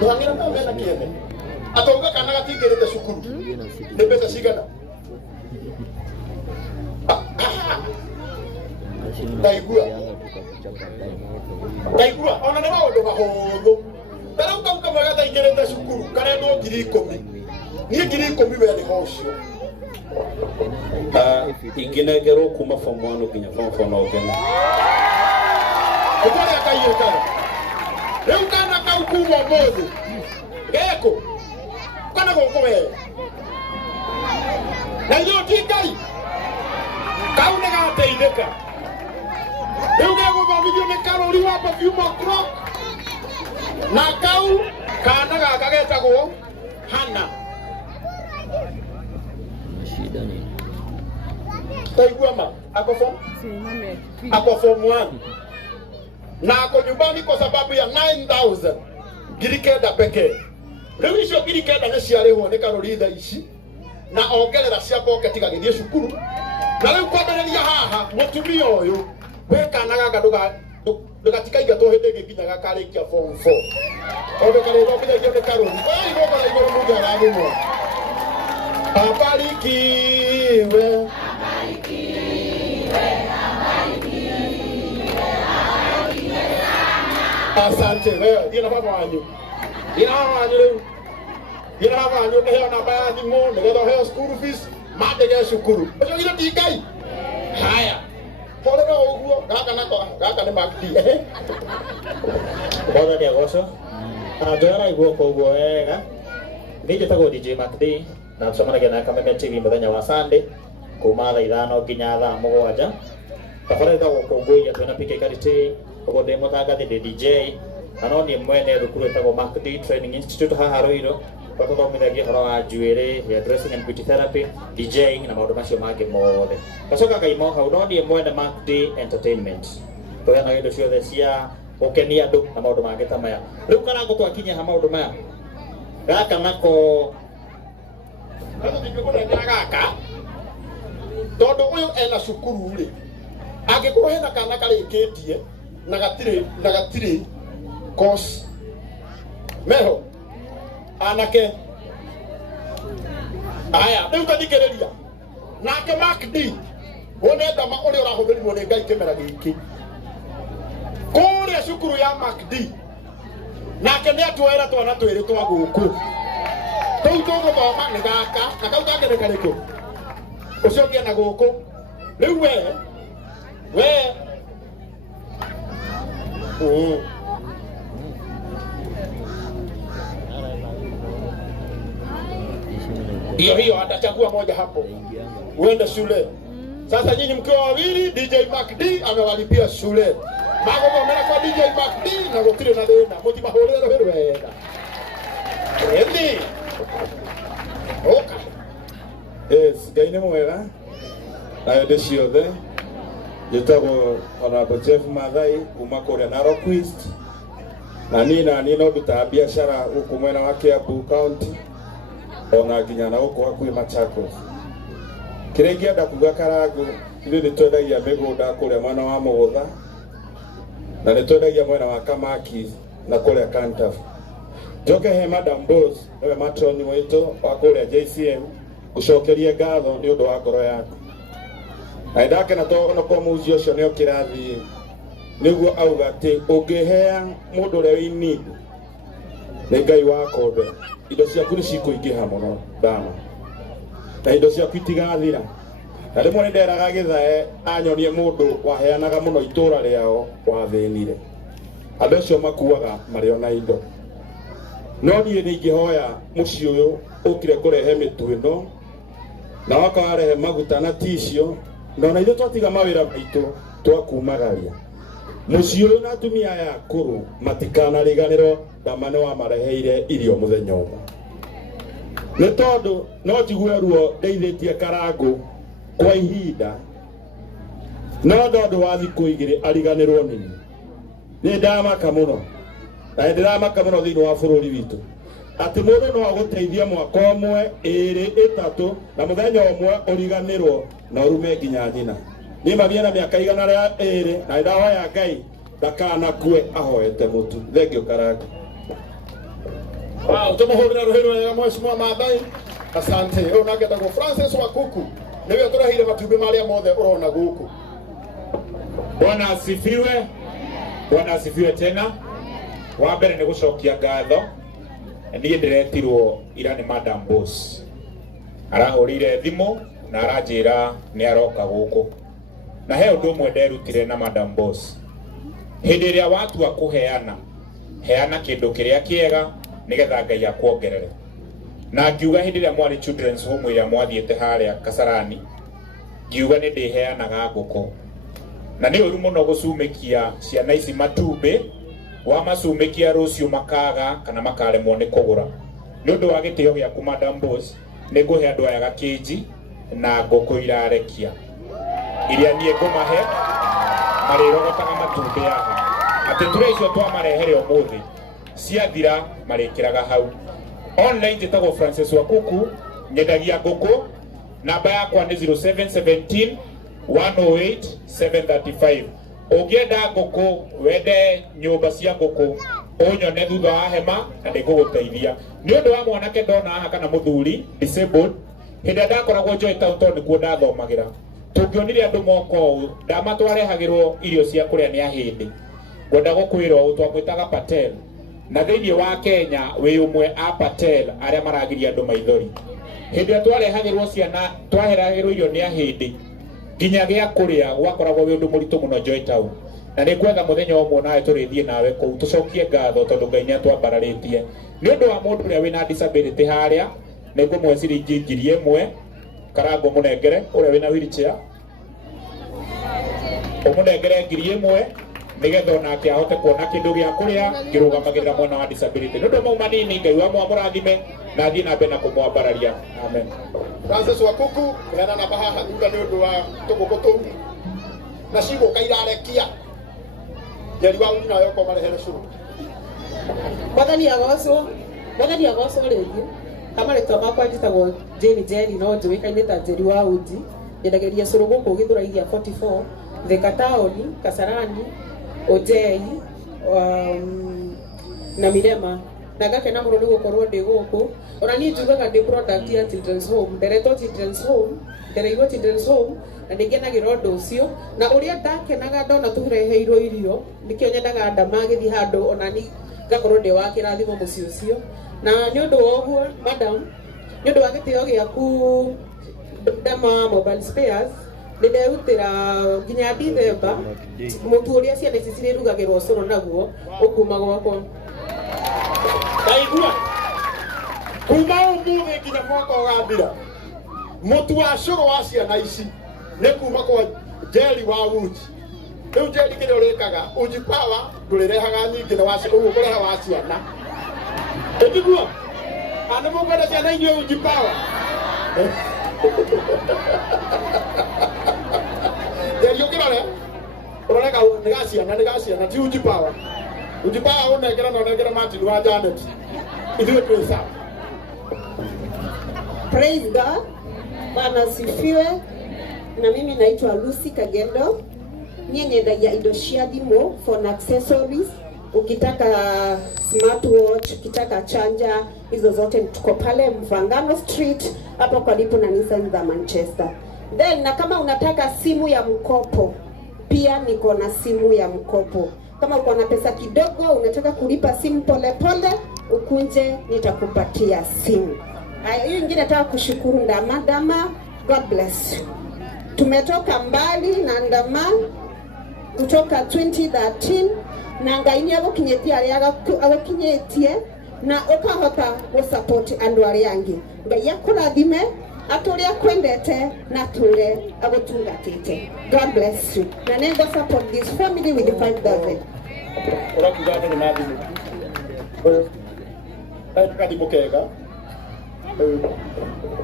Nwangira na mena kiene. Atonga kana gatigirite cukuru. Ni pesa cigana. Ndaigua ona nĩ maũndũ mahũthũ. Tarau kau kamwe gataingĩrĩte cukuru karendwo 10,000. Niĩ 10,000 we nĩ hocio. Ingĩnengerwo kuma form 1 nginya form 4 no ngene. Ũkũrĩa kaiyũkaga. Rĩu kana kau kuma ũmũthĩ. Geko. Kana gũkũ we. Na inyuĩ ti Ngai. Kau nĩ gateithĩka. Rĩu gegũthomithio nĩ Karoli wa Perfume Crock. Na kau kana gaka getagwo Hana. Taigua ma ako form 1 na ako nyumbani kwa sababu ya 9,000 girikenda pekee. Rĩu icio girikenda nĩ ciarĩhwo nĩ Karoli thaa ici na ongerera cia pocket gagĩthiĩ cukuru. Na rĩu kwambĩrĩria haha mũtumia ũyũ we kana gaka ndũgatikaigatwo hĩndĩ ĩngĩ nginya gakarĩkia form 4. Tondũ karĩthomithagio nĩ Karoli. Wai gũkora igũrũ mũndũ arathimwo. Abarikiwe. Asante wewe, ina baba wanyu. Ina baba wanyu leo. Ina baba wanyu ndio namba ya thimũ nĩgetha ũheo school fees mandege cukuru. Ũcio githĩ ti Ngai? Haya. Porera ũguo gaka nĩ makti. Bwana ni agoco. Ndĩra igua koguo wega. Nĩ njĩtagwo DJ Makdi na tũcemanagia na Kameme TV mũthenya wa Sunday kuma thaa 5 nginya thaa 7. Tabarĩra gũkũngũiya twĩna PK Karite ũguo ndĩ mũtangathi ndĩ DJ na no niĩ mwene thukuru ĩtagwo Makdi Training Institute haha Ruiru twathomithagia ũhoro wa njuĩrĩ, hairdressing and beauty therapy, DJing na maũndũ macio mangĩ mothe. Gacoka kaimo hau no niĩ mwene Makdi Entertainment tũheanaga indo ciothe cia gũkenia andũ na maũndũ mangĩ ta maya. Rĩu Karangũ twakinya ha maũndũ maya gaka nako gaka tondũ ũyũ ena cukuru rĩ angĩkorwo hena kana karĩkĩtie na gatirĩ course meho anake aya rĩu kathikĩrĩria nake Makdi wone ndama ũrĩa ũrahũthĩrirwo nĩ Ngai kĩmera gĩkĩ kũrĩa cukuru ya Makdi nake nĩ atuoera twana twĩrĩ twa gũkũ tũu tũgũthoma nĩ gaka na kau gake nĩ karĩkũ ũcio ũngĩ na gũkũ rĩu we hiyo atachagua moja hapo uende shule. Sasa nyinyi mkiwa wawili DJ Makdi amewalipia shule. Magomera kwa DJ Makdi na gũtirĩ na thĩna mũtimahũrĩre wega. Endi. Oka. Yes, Ngai nĩ mwega. Na hĩndĩ ciothe njĩtagwo Honorable Jeff Mathai kuma kũrĩa Narok East. Na niĩ no ndutaga biacara gũkũ mwena wa Kiambu County ona nginya na gũkũ hakuhĩ Machakos. Kĩrĩa ingĩenda kuga Karangũ ithuĩ nĩ twendagia mĩgũnda kũrĩa mwena wa Mũgũtha na nĩ twendagia mwena wa Kamaki na kũrĩa Kantafu. Njoke he Madam Boss ewe matroni witũ wa kũrĩa JCM ũcokerie ngatho nĩ ũndũ wa ngoro yaku. Na ndakena tondũ kwa mũzi ũcio nĩ kĩrathi nĩguo auga atĩ ũngĩhea mũndũ ũrĩa wĩ need nĩ Ngai wakombe indo ciaku nĩ cikũingĩha mũno dama na indo ciaku itigathira. Na rĩmwe nĩ nderaga Gĩthae anyonie mũndũ waheanaga mũno itũra rĩao wathĩnire. Andũ acio makuaga marĩ ona indo. No niĩ nĩ ingĩhoya mũciĩ ũyũ ũkire kũrehe mĩtu ĩno na wakarehe maguta na ticio na ona ithuĩ twatiga mawĩra maitũ twakumagaria. Mũciĩ ũyũ na atumia aya akũrũ matikanariganĩrwo dama nĩ wamareheire irio mũthenya ũmwe. Nĩ tondũ no njigue ruo ndeithĩtie Karangũ kwa ihinda no tondũ wa thikũ igĩrĩ ariganĩrwo nini. Nĩ ndamaka mũno na ndiramaka mũno thĩinĩ wa bũrũri witũ atĩ mũndũ no agũteithia mwaka ũmwe ĩrĩ ĩtatũ na mũthenya ũmwe ũriganĩrwo na ũrume nginya nyina. Nĩ mamia na mĩaka 102 na ndahoya Ngai ndakanakue ahoete mũtu. Thengio Karangũ. Wow, tumuhurira ruhero ya mheshimiwa Maathai. Asante. Ona ngetagwo Francis Wakuku. Niwe turahire matumbi maria mothe urona guku. Bwana asifiwe. Bwana asifiwe tena. Wa mbere ni gucokia ngatho. Niĩ ndiretirwo ira ni Madam Boss. Arahurire thimu na aranjira ni aroka guku. Na he undu umwe nderutire na Madam Boss. Hindi ĩrĩa watua kuheana, heana kindu kiria kiega nigetha Ngai akuongerere. Na ngiuga hindi ĩrĩa mwari children's home ĩrĩa mwathiĩte harĩa Kasarani, ngiuga nĩ ndĩheanaga ngũkũ. Na nĩ ũru mũno gũcumikia ciana ici matumbĩ, wa macumikia rũciũ makaga kana makaremwo nĩ kũgũra. Nĩ ũndũ wa gĩtĩo gĩaku Madam Boss, nĩ ngũhe andũ aya gakĩnji na ngũkũ irarekia, iria niĩ ngũmahe marĩrogotaga matumbĩ haha. Atĩ ture icio twamarehere ũmũthĩ ciathira marĩkĩraga hau. Online njĩtagwo Francis Wakuku, nyendagia ngũkũ. Namba yakwa nĩ 0717 108 735. Ũngĩenda ngũkũ, wende nyũmba cia ngũkũ, ũnyone thutha wa hema na nĩngũgũteithia. Nĩ ũndũ wa mwanake ndona haha kana mũthuri disabled, hĩndĩ ĩrĩa ndakoragwo Joy Town tondũ nĩkuo ndathomagĩra, tũngĩonire andũ moka ũũ, ndamatwarehagĩrwo irio cia kũrĩa nĩ ahĩndĩ. Ngwenda gũkwĩra ũũ, twamwĩtaga Patel, na thĩinĩ wa Kenya wĩ ũmwe a Patel arĩa maragiria andũ maithori. Hĩndĩ ĩrĩa twarehagĩrwo ciana, twaheragĩrwo irio nĩ ahĩndĩ, nginya gĩa kũrĩa gwakoragwo wĩ ũndũ mũritũ mũno Joy Town. Na nĩ ngwetha mũthenya ũmwe nawe tũrĩthiĩ nawe kũu tũcokie ngatho tondũ Ngai nĩatwambararĩtie. Nĩ ũndũ wa mũndũ ũrĩa wĩna disability harĩa, nĩ ngũmwe ciringi 1000 Karango mũnengere ũrĩa wĩna wheelchair, ũmũnengere 1000 nigetha onake ahote kuona kindu gia kuria ngĩrũgamagĩrĩra mwena wa disability. Nĩ ũndũ mau manini, Ngai wa mũrathime na thiĩ na mbere na kũmwambararia. Amen. Francis Wakuku kuheana namba haha thutha nĩ ũndũ wa tũgũkũ tũu na cigũka irarekia. Njeri wa ũnyina yoko marehere cũrũ. Mwathani agocwo rĩngĩ. Kama rĩtwa makwa njĩtagwo Jane Njeri, no njũĩkaine ta Njeri wa Uji. Nyendagĩria cũrũ gũkũ Gĩthũrai gĩa 44, Thika Taũni, Kasarani, Ojei, na Mirema. Na ngakena mũno nĩ gũkorwo ndĩ gũkũ. Ona niĩ njugaga ndĩ product ya Children's Home. Nderetwo Children's Home, ndereirwo Children's Home, na nĩngenagĩra ũndũ ũcio. Na ũrĩa ndakenaga ndona tũreheirwo irio, nĩkĩo nyendaga ndama gĩthiĩ handũ ona niĩ ngakorwo ndĩ wa kĩrathimo mũciĩ ũcio. Na nĩ ũndũ wa ũguo, madam, nĩ ũndũ wa gĩtĩo gĩaku Dama Mobile Spares, nĩ nderutĩra nginya December mũtu ũrĩa ciana ici cirĩrugagĩrwo cũrũ naguo ũkuma gwakwa. Ndaigua kuma ũmũthĩ nginya mwaka ũgathira, mũtu wa cũrũ wa ciana ici nĩ kuma kwa Njeri wa Uji. Rĩu Njeri kĩrĩa ũrĩkaga, Uji Power ndũrĩrehaga nyingĩ na ũguo kũreha wa ciana. Ũtigua anĩ mũkwenda ciana inyuĩ Uji Power. Njeri ũkĩrore ũroreka nĩ gaciana ti Uji Power. Uji Power ũnengera na ũnengera Martin wa Janet. Ithuĩ twĩ sawa. Praise God. Bwana asifiwe. Na mimi naitwa Lucy Kagendo. Mie nyendagia indo cia thimũ, phone accessories. Ukitaka smartwatch, ukitaka charger, hizo zote tuko pale Mfangano Street hapo karibu na Nissan za Manchester. Then na kama unataka simu ya mkopo, pia niko na simu ya mkopo. Kama uko na pesa kidogo unataka kulipa simu pole pole, ukunje nitakupatia simu. Hiyo ingine nataka kushukuru Ndama. God bless you. Tumetoka mbali na Ndama kutoka 2013 na Ngai nĩ agũkinyĩtie arĩa agũkinyĩtie na ũkahota gũsupport andũ arĩa angĩ. Ngai akũrathime atũrĩa kwendete na atũre agũtungatĩte. God bless you. Na nenda support this family with the 5,000. Ũrakuga atĩ nĩ mathimũ. Kathimũ kega.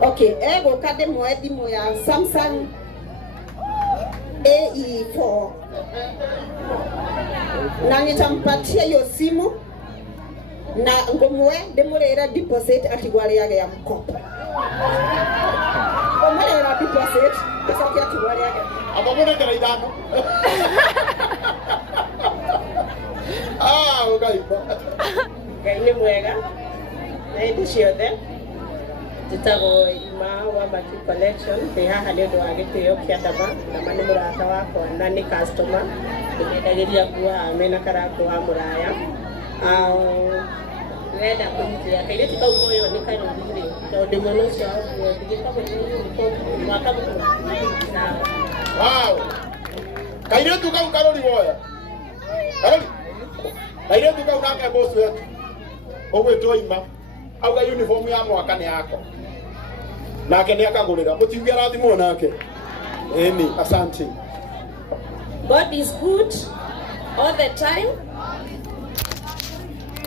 Okay, gũka ndĩmwe thimũ ya Samsung AE4 na nitampatia hiyo simu na ngomwe ndimurera deposit atigwariage ya mkopo. Ngomurera deposit asakia atigwariage. Amamune kana idano. Ngai nĩ mwega. Naidi ciothe njĩtagwo Ima wa Maki Collection ndĩ haha nĩ ũndũ wa gĩtĩo kĩa Ndama. Ndama nĩ mũrata wakwa na nĩ customer ndĩmendagĩria nguo mena karango wa mũraya. Renda kũnyitĩra kairĩtu kau koyo nĩ karũrire tondũ mwana ũcio mwaka mũkũrũ. Wow. Kairĩtu kau karũri woya. Karũri. Kairĩtu kau nake boss wetu. Ũgwĩtwo Ima. Auga uniform ya mwaka nĩ yako. Nake nĩ akagũrĩra. Mũtiuge rathimwo nake. Eni, asante. God is good all the time.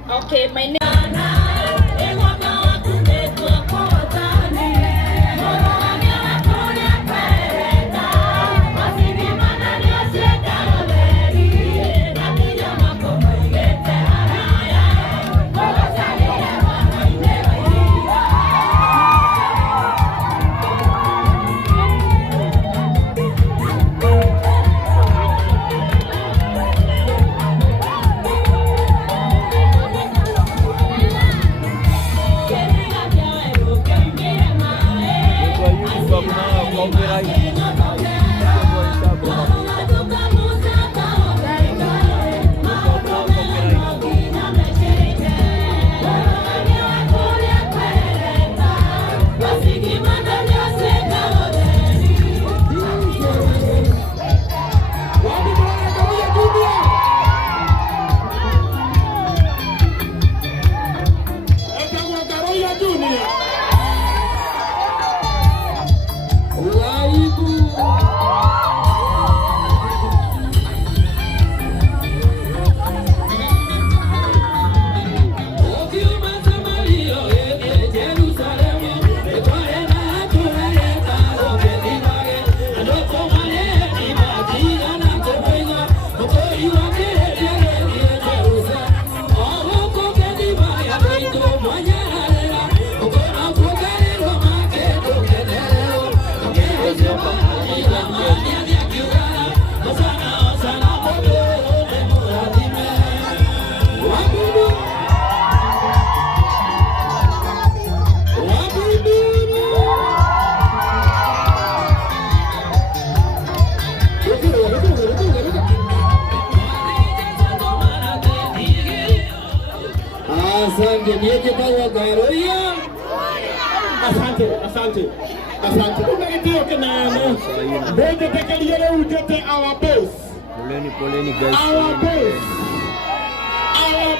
Okay, my name Asante. Umegitio kinene. Bote tekelia ujete our boss. Poleni guys. Our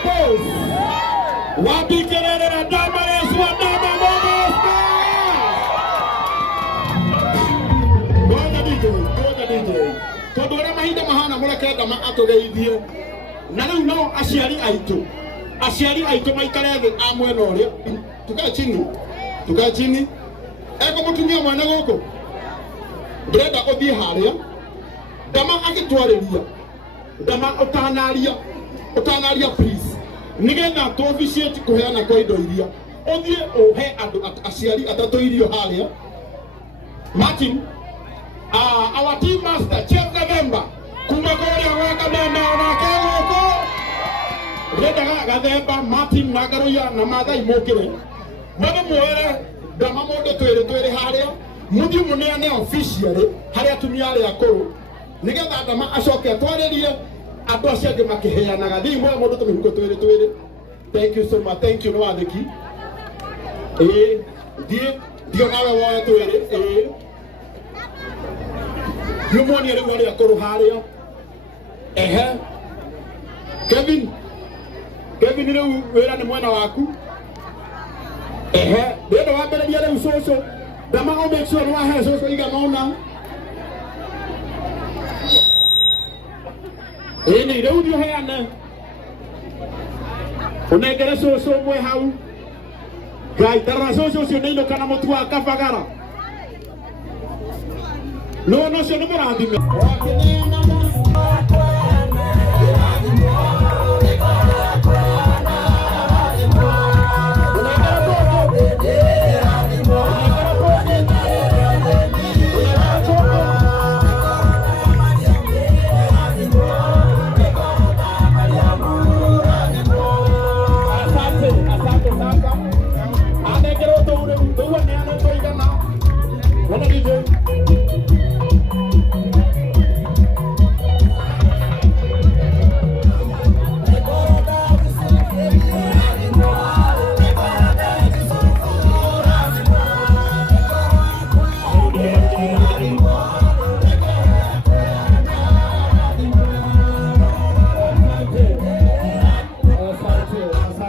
boss. Wapi kelele na Ndama Yesu wa Ndama Mobos. Goja DJ. Tondu ria mahinda mahana mureke Ndama atugeithie. Na riu no aciari aitu maikare thĩ a mwena ũrĩa. Tukae chini. Eko mutumia mwana gũkũ. Ndĩrenda ũthiĩ harĩa. Ndama agĩtwarĩria. Ndama ũtanaria please. Nigetha tu officiate kuheana kwa indo iria. Ũthiĩ ũhe andũ aciari atatũ irio harĩa. Martin, our team master, Chief Gathemba, kuma kũrĩa gwa Kameme onake gũkũ. Ndĩrenda Gathemba, Martin na Garuya na Maathai mũkĩre. Mwana mwere Ndama mũndũ twĩrĩ harĩa. Muthi mũneane officially harĩa atumia arĩa akũrũ. Nigetha Ndama acoke atwarĩrie andũ acio angĩ makĩheanaga thimũ ya mũndũ tũmĩhuko twĩrĩ. Thank you so much. Thank you no wathiki. Dio nawe woe twĩrĩ. Nĩmuonie rĩu arĩa akũrũ harĩa. Kevin rĩu wĩra nĩ mwena waku. Ndĩrenda wambĩrĩria rĩu cũcũ. Ndama o make sure nĩwahe cũcũ igana ũna. Ini rĩu nĩ ũheane. Ũnengere cũcũ ũmwe hau. Ngai tarora cũcũ ũcio nĩ inũka na mũtu wa kabagara. No ũcio nĩ mũrathime.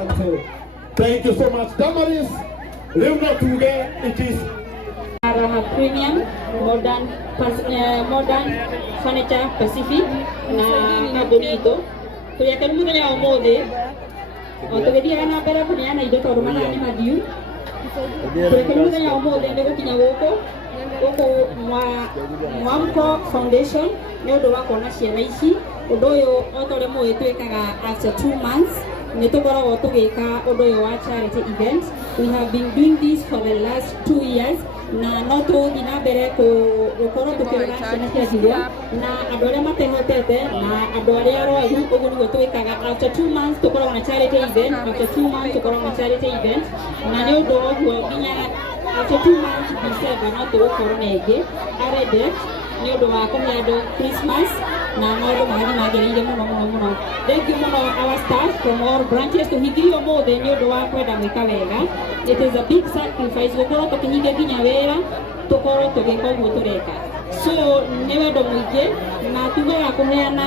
Asante. Thank you so much. Damaris, live not together, it is Raha Premium, modern furniture Pacific na Bonito. Tuliakana muthenya wa muthi. Tugithiaga na mbere kuneana indo tondu mathaa ni mathiu. Tuliakana muthenya wa muthi ni gukinya guku Mwamko Foundation ni undu wa kuona ciana ici. Undu uyu otore muwi twikaga after 2 months. Nitukoragwo tugika undu uyu wa charity event. We have been doing this for the last 2 years. Na no tuthi na mbere gukorwo tukirora ciana cia thigwa na andu aria matehotete na andu aria arwaru uguo niguo twikaga after 2 months tukoragwo na charity event. After 2 months tukoragwo na charity event na ni undu uguo nginya after 2 months December no tugukorwo na ingi aredet ni undu wa kumia andu Christmas na maundu mangĩ magĩrĩire mũno. Thank you muno our staff from all branches tuhingirio mothe ni undu wa kwenda gwĩka wega. It is a big sacrifice gukorwo tukihingia nginya wĩra tukorwo tugĩka ũguo tũreka. So nĩ wendo mũingĩ na tugaga kũheana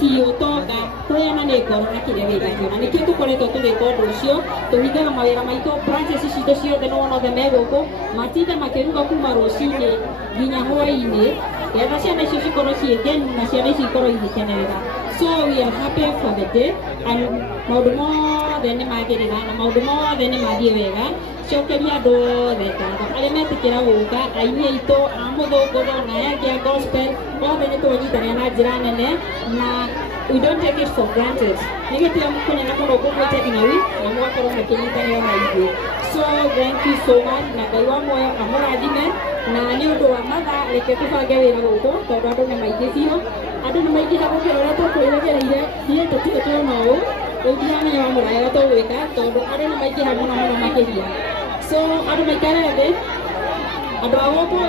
ti utonga kuheana nĩ ngoro na kĩrĩa wĩigagio na nĩkĩo tũkoretwo tũgĩka ũndũ ũcio tũhingaga mawĩra maitũ branches citũ ciothe no wona me gũkũ matinda makĩruga kuma rũcinĩ nginya hwaĩ-inĩ getha ciana icio cikorwo ciĩ ngenu na ciana icio ikorwo igĩkenerera. So we are happy for the day and maũndũ mothe nĩ magĩrĩra na maũndũ mothe nĩ mathiĩ wega. Cokeria andũ othe ngatho arĩa metĩkĩra gũka aini aitũ a mũthũngũtho na aya angĩ a gospel othe nĩ tũnyitanĩra na njĩra nene na we don't take it for granted. Nĩ gĩtĩo kũnene mũno ngũkwĩte nginya wi na mũgakorwo mũkĩnyitanĩra na ithuĩ. So thank you so much na Ngai wa muoyo amũrathime na nĩ ũndũ wa mathaa reke tũbange wĩra gũkũ tondũ andũ nĩ maingĩ biũ. Andũ nĩ maingĩha gũkĩra ũrĩa tũkwĩrĩgĩrĩire niĩ tũtirĩ tuona ũũ rĩu ndiramenya wa mũraia ũrĩa tũgwĩka tondũ andũ nĩ maingĩha mũno makĩria. So andũ maikare thĩ andũ a gũkũ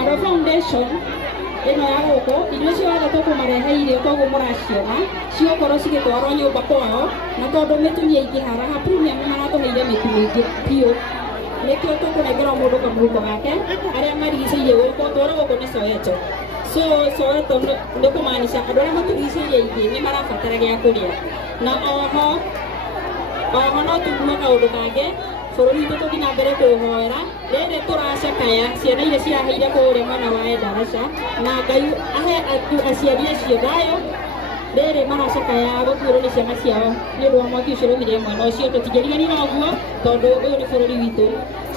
andũ foundation ĩno ya gũkũ irio ciothe tũkũmarehe irio koguo mũraciona cigũkorwo cigĩtwarwo nyũmba kwao na tondũ mĩtu nĩ aingĩha Raha Premium nĩ maratũheire mĩtu mĩingĩ biũ nĩkĩo tũkũnengera mũndũ kamũhuko gake arĩa marigicĩirie gũkũ twara gũkũ nĩ Soweto. So Soweto nĩ kũmaanisha andũ arĩa matũrigicĩirie aingĩ nĩ marabatara gĩa kũrĩa na oho no tuguo kaũndũ kangĩ bũrũri witũ tũthiĩ na mbere kũũhoera rĩrĩ tũracakaya ciana iria ciraheire kũrĩa mwena wa Endarasha na Ngai ahe aciari acio thayũ rĩrĩ maracakaya gũkuĩrwo nĩ ciana ciao nĩ ũndũ wa mwaki ũcio ũrũmire mwena ũcio tũtingĩriganĩra ũguo tondũ ũyũ nĩ bũrũri witũ.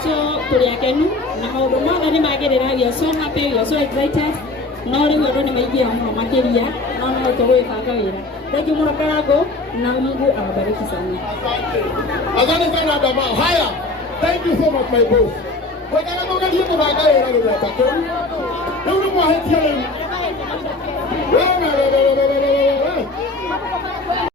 So tũrĩ akenu na maũndũ mothe nĩ magĩrĩra. We are so happy, we are so excited no rĩu andũ nĩ maingĩha mũno makĩria no no tũgwĩbanga wĩra. Thank you mũno Karango na Mungu awabariki sana. Asante sana dama. Haya. Thank you so much my boss. Kwa kana mwangalie kubanga wĩra rĩu atatu. Rĩu nĩ mwahetia rĩu.